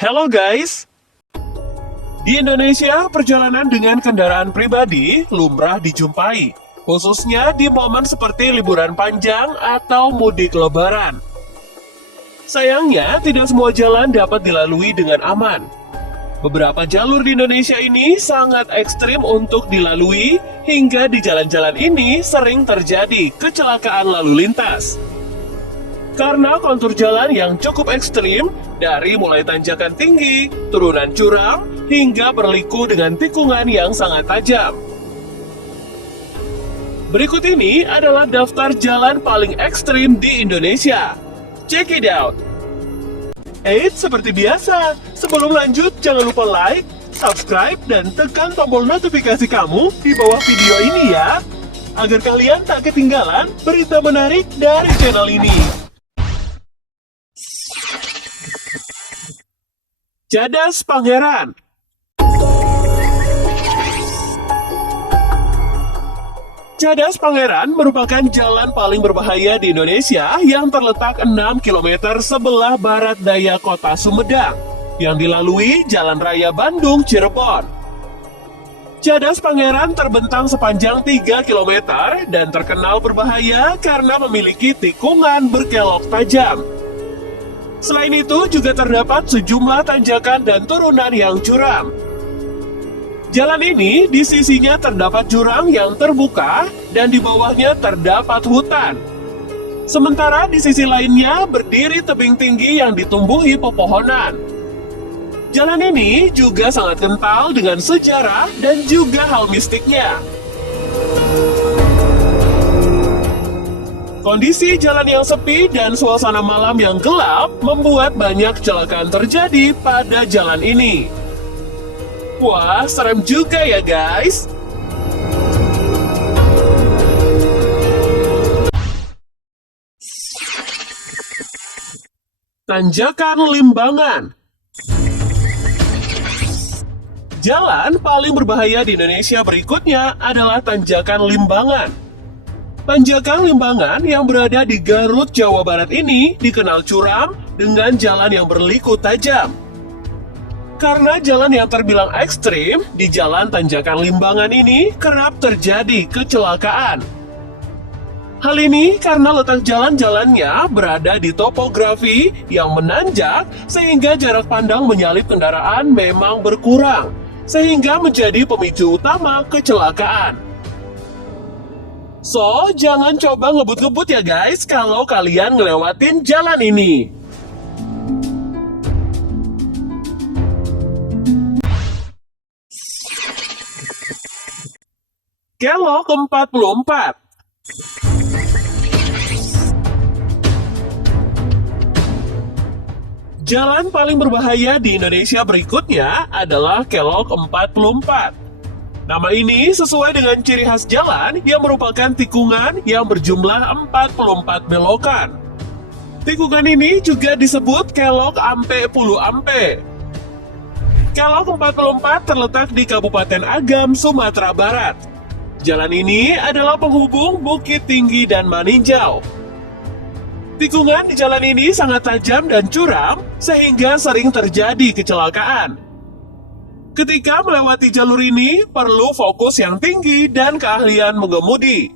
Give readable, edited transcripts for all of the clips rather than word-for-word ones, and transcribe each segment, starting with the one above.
Hello guys! Di Indonesia, perjalanan dengan kendaraan pribadi lumrah dijumpai, khususnya di momen seperti liburan panjang atau mudik lebaran. Sayangnya, tidak semua jalan dapat dilalui dengan aman. Beberapa jalur di Indonesia ini sangat ekstrim untuk dilalui, hingga di jalan-jalan ini sering terjadi kecelakaan lalu lintas. Karena kontur jalan yang cukup ekstrim, dari mulai tanjakan tinggi, turunan curam, hingga berliku dengan tikungan yang sangat tajam. Berikut ini adalah daftar jalan paling ekstrim di Indonesia. Check it out! Seperti biasa, sebelum lanjut jangan lupa like, subscribe, dan tekan tombol notifikasi kamu di bawah video ini ya, agar kalian tak ketinggalan berita menarik dari channel ini. Cadas Pangeran. Cadas Pangeran merupakan jalan paling berbahaya di Indonesia yang terletak 6 km sebelah barat daya kota Sumedang, yang dilalui Jalan Raya Bandung Cirebon. Cadas Pangeran terbentang sepanjang 3 km dan terkenal berbahaya karena memiliki tikungan berkelok tajam. Selain itu juga terdapat sejumlah tanjakan dan turunan yang curam. Jalan ini di sisinya terdapat jurang yang terbuka dan di bawahnya terdapat hutan. Sementara di sisi lainnya berdiri tebing tinggi yang ditumbuhi pepohonan. Jalan ini juga sangat kental dengan sejarah dan juga hal mistiknya. Kondisi jalan yang sepi dan suasana malam yang gelap membuat banyak kecelakaan terjadi pada jalan ini. Wah, serem juga ya guys! Tanjakan Limbangan. Jalan paling berbahaya di Indonesia berikutnya adalah Tanjakan Limbangan. Tanjakan Limbangan yang berada di Garut, Jawa Barat ini dikenal curam dengan jalan yang berliku tajam. Karena jalan yang terbilang ekstrim, di jalan Tanjakan Limbangan ini kerap terjadi kecelakaan. Hal ini karena letak jalan-jalannya berada di topografi yang menanjak sehingga jarak pandang menyalip kendaraan memang berkurang, sehingga menjadi pemicu utama kecelakaan. So, jangan coba ngebut-ngebut ya guys kalau kalian ngelewatin jalan ini. Kelok 44. Jalan paling berbahaya di Indonesia berikutnya adalah Kelok 44. Nama ini sesuai dengan ciri khas jalan yang merupakan tikungan yang berjumlah 44 belokan. Tikungan ini juga disebut Kelok Ampe Pulu Ampe. Kelok 44 terletak di Kabupaten Agam, Sumatera Barat. Jalan ini adalah penghubung Bukit Tinggi dan Maninjau. Tikungan di jalan ini sangat tajam dan curam, sehingga sering terjadi kecelakaan. Ketika melewati jalur ini, perlu fokus yang tinggi dan keahlian mengemudi.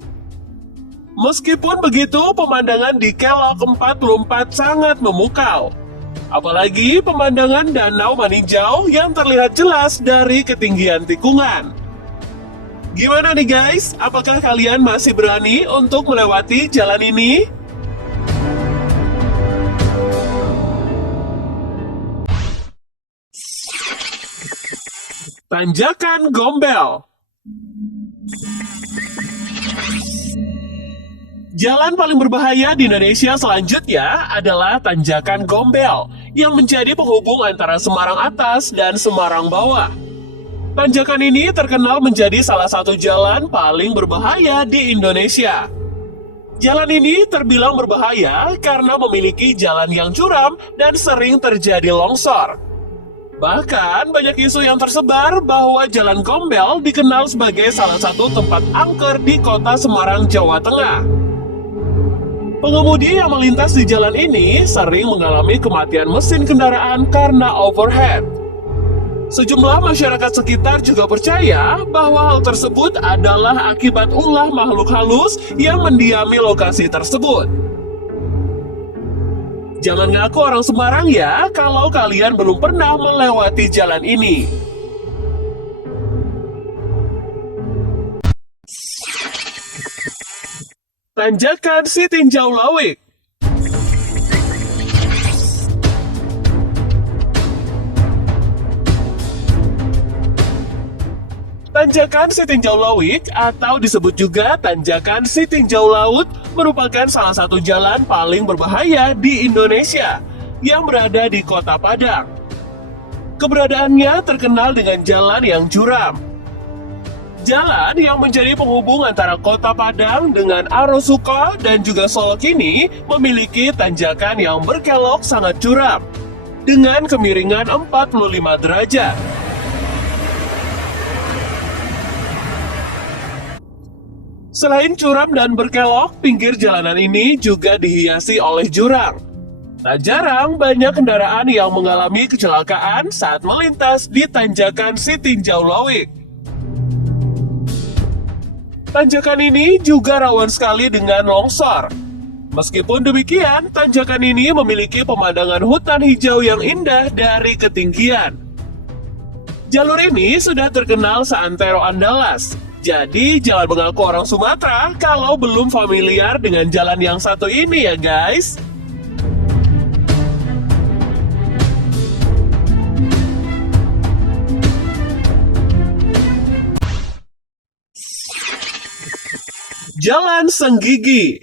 Meskipun begitu, pemandangan di Kelok 44 sangat memukau. Apalagi pemandangan Danau Maninjau yang terlihat jelas dari ketinggian tikungan. Gimana nih guys? Apakah kalian masih berani untuk melewati jalan ini? Tanjakan Gombel. Jalan paling berbahaya di Indonesia selanjutnya adalah Tanjakan Gombel, yang menjadi penghubung antara Semarang Atas dan Semarang Bawah. Tanjakan ini terkenal menjadi salah satu jalan paling berbahaya di Indonesia. Jalan ini terbilang berbahaya karena memiliki jalan yang curam dan sering terjadi longsor. Bahkan banyak isu yang tersebar bahwa Jalan Gombel dikenal sebagai salah satu tempat angker di kota Semarang, Jawa Tengah. Pengemudi yang melintas di jalan ini sering mengalami kematian mesin kendaraan karena overheat. Sejumlah masyarakat sekitar juga percaya bahwa hal tersebut adalah akibat ulah makhluk halus yang mendiami lokasi tersebut. Jangan ngaku orang Semarang ya kalau kalian belum pernah melewati jalan ini. Tanjakan Sitinjau Lawik. Tanjakan Sitinjau Lawik atau disebut juga Tanjakan Sitinjau Laut merupakan salah satu jalan paling berbahaya di Indonesia yang berada di Kota Padang. Keberadaannya terkenal dengan jalan yang curam. Jalan yang menjadi penghubung antara Kota Padang dengan Arosuko dan juga Solok ini memiliki tanjakan yang berkelok sangat curam dengan kemiringan 45 derajat. Selain curam dan berkelok, pinggir jalanan ini juga dihiasi oleh jurang. Tak jarang banyak kendaraan yang mengalami kecelakaan saat melintas di Tanjakan Sitinjau Lawik. Tanjakan ini juga rawan sekali dengan longsor. Meskipun demikian, tanjakan ini memiliki pemandangan hutan hijau yang indah dari ketinggian. Jalur ini sudah terkenal seantero Andalas. Jadi, jangan mengaku orang Sumatera kalau belum familiar dengan jalan yang satu ini ya guys. Jalan Senggigi.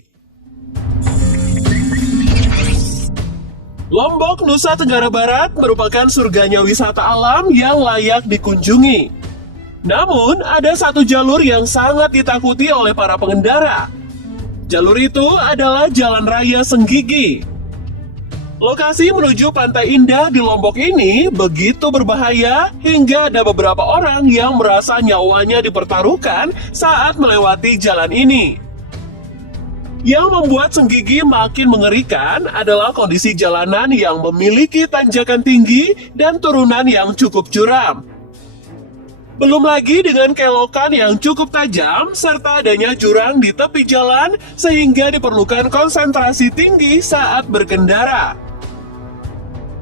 Lombok, Nusa Tenggara Barat merupakan surganya wisata alam yang layak dikunjungi. Namun, ada satu jalur yang sangat ditakuti oleh para pengendara. Jalur itu adalah Jalan Raya Senggigi. Lokasi menuju Pantai Indah di Lombok ini begitu berbahaya hingga ada beberapa orang yang merasa nyawanya dipertaruhkan saat melewati jalan ini. Yang membuat Senggigi makin mengerikan adalah kondisi jalanan yang memiliki tanjakan tinggi dan turunan yang cukup curam. Belum lagi dengan kelokan yang cukup tajam serta adanya jurang di tepi jalan sehingga diperlukan konsentrasi tinggi saat berkendara.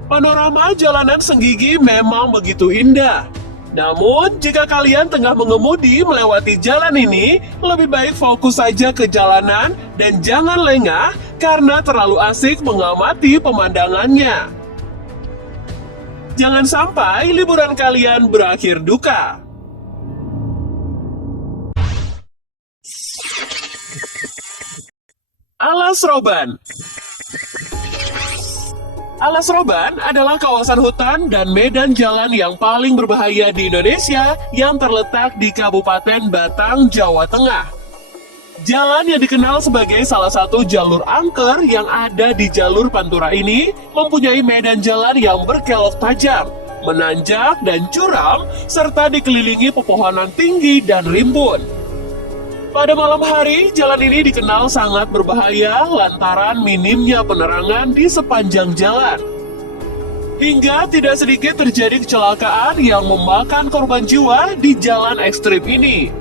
Panorama jalanan Senggigi memang begitu indah. Namun, jika kalian tengah mengemudi melewati jalan ini, lebih baik fokus saja ke jalanan dan jangan lengah karena terlalu asik mengamati pemandangannya. Jangan sampai liburan kalian berakhir duka. Alas Roban. Alas Roban adalah kawasan hutan dan medan jalan yang paling berbahaya di Indonesia yang terletak di Kabupaten Batang, Jawa Tengah. Jalan yang dikenal sebagai salah satu jalur angker yang ada di jalur Pantura ini mempunyai medan jalan yang berkelok tajam, menanjak dan curam, serta dikelilingi pepohonan tinggi dan rimbun. Pada malam hari, jalan ini dikenal sangat berbahaya lantaran minimnya penerangan di sepanjang jalan. Hingga tidak sedikit terjadi kecelakaan yang memakan korban jiwa di jalan ekstrim ini.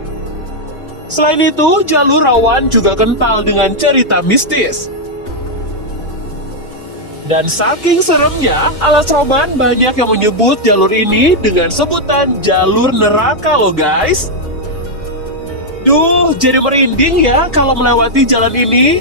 Selain itu, jalur rawan juga kental dengan cerita mistis. Dan saking seremnya, Alas Roban banyak yang menyebut jalur ini dengan sebutan jalur neraka loh guys. Duh, jadi merinding ya kalau melewati jalan ini.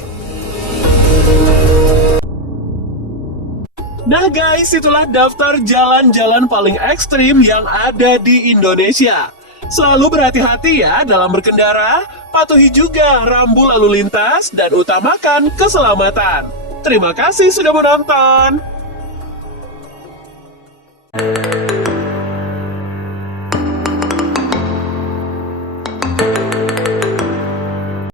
Nah guys, itulah daftar jalan-jalan paling ekstrim yang ada di Indonesia. Selalu berhati-hati ya dalam berkendara, patuhi juga rambu lalu lintas, dan utamakan keselamatan. Terima kasih sudah menonton.